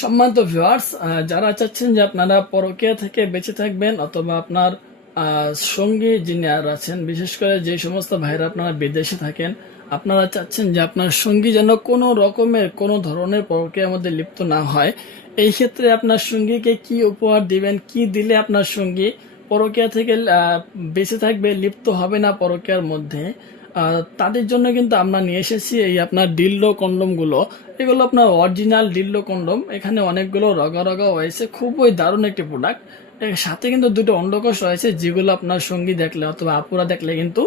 সম্মানিত ভিউয়ার্স, যারা চাচ্ছেন যে আপনারা পরকীয়া থেকে বেঁচে থাকবেন অথবা আপনার সঙ্গী যিনি আর আছেন, বিশেষ করে যে সমস্ত ভাইরা আপনারা বিদেশে থাকেন, আপনারা চাচ্ছেন যে আপনার সঙ্গী যেন কোনো রকমের কোনো ধরনের পরকীয়ার মধ্যে লিপ্ত না হয়। এই ক্ষেত্রে আপনার সঙ্গীকে কি উপহার দিবেন, কি দিলে আপনার সঙ্গী পরকীয়া থেকে বেঁচে থাকবে, লিপ্ত হবে না পরকীয়ার মধ্যে, তাদের জন্য কিন্তু আমরা নিয়ে এসেছি এই আপনার ডিল্ডো কন্ডোম গুলো। এগুলো আপনার অরিজিনাল ডিল্ডো কন্ডোম। এখানে অনেকগুলো রগা রগা হয়েছে, খুবই দারুণ একটি প্রোডাক্ট। এর সাথে কিন্তু দুটো অন্ডকোষ রয়েছে, যেগুলো আপনার সঙ্গী দেখলে অথবা আপুরা দেখলে কিন্তু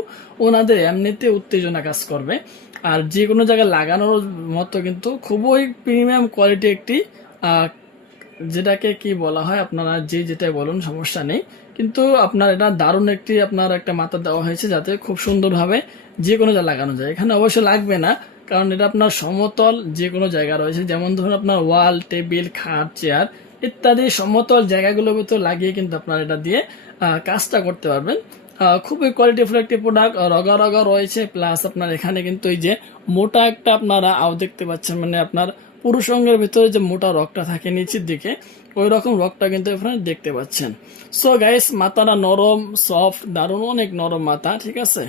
ওনাদের এমনিতে উত্তেজনা কাজ করবে। আর যে কোনো জায়গায় লাগানোর মতো কিন্তু খুবই প্রিমিয়াম কোয়ালিটি একটি যেটাকে কি বলা হয়, আপনারা যে যেটাই বলুন সমস্যা নেই, কিন্তু আপনার এটা দারুণ একটি আপনার একটা মাথা দেওয়া হয়েছে যাতে খুব সুন্দরভাবে যে কোনো জায়গায় লাগানো যায়। এখানে অবশ্যই লাগবে না, কারণ এটা আপনার সমতল যে কোনো জায়গা রয়েছে, যেমন ধরুন আপনার ওয়াল, টেবিল, খাট, চেয়ার ইত্যাদি সমতল জায়গাগুলোর ভিতর লাগিয়ে কিন্তু আপনার এটা দিয়ে কাজটা করতে পারবেন। খুবই কোয়ালিটিফুল একটি প্রোডাক্ট, রগা রগা রয়েছে, প্লাস আপনার এখানে কিন্তু এই যে মোটা একটা আপনারা দেখতে পাচ্ছেন, মানে আপনার পুরুষ অঙ্গের ভিতরে যে মোটা রগটা থাকে নিচের দিকে, ওই রকম রগটা কিন্তু এখানে দেখতে পাচ্ছেন। সো গাইস, মাথাটা নরম, সফট, দারুণ অনেক নরম মাথা, ঠিক আছে।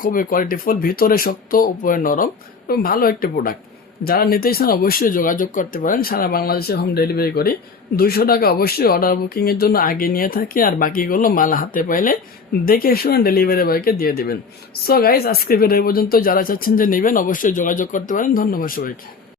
খুবই কোয়ালিটিফুল, ভিতরে শক্ত, উপরে নরম, এবং ভালো একটি প্রোডাক্ট। যারা নিতে চান অবশ্যই যোগাযোগ করতে পারেন। সারা বাংলাদেশে হোম ডেলিভারি করি। 200 টাকা অবশ্যই অর্ডার বুকিং এর জন্য আগে নিয়ে থাকি, আর বাকিগুলো মাল হাতে পাইলে দেখে শুনে ডেলিভারি বয়কে দিয়ে দিবেন। সো গাইস, আজকে ভিডিও পর্যন্ত। যারা চাচ্ছেন যে নেবেন অবশ্যই যোগাযোগ করতে পারেন। ধন্যবাদ সবাইকে।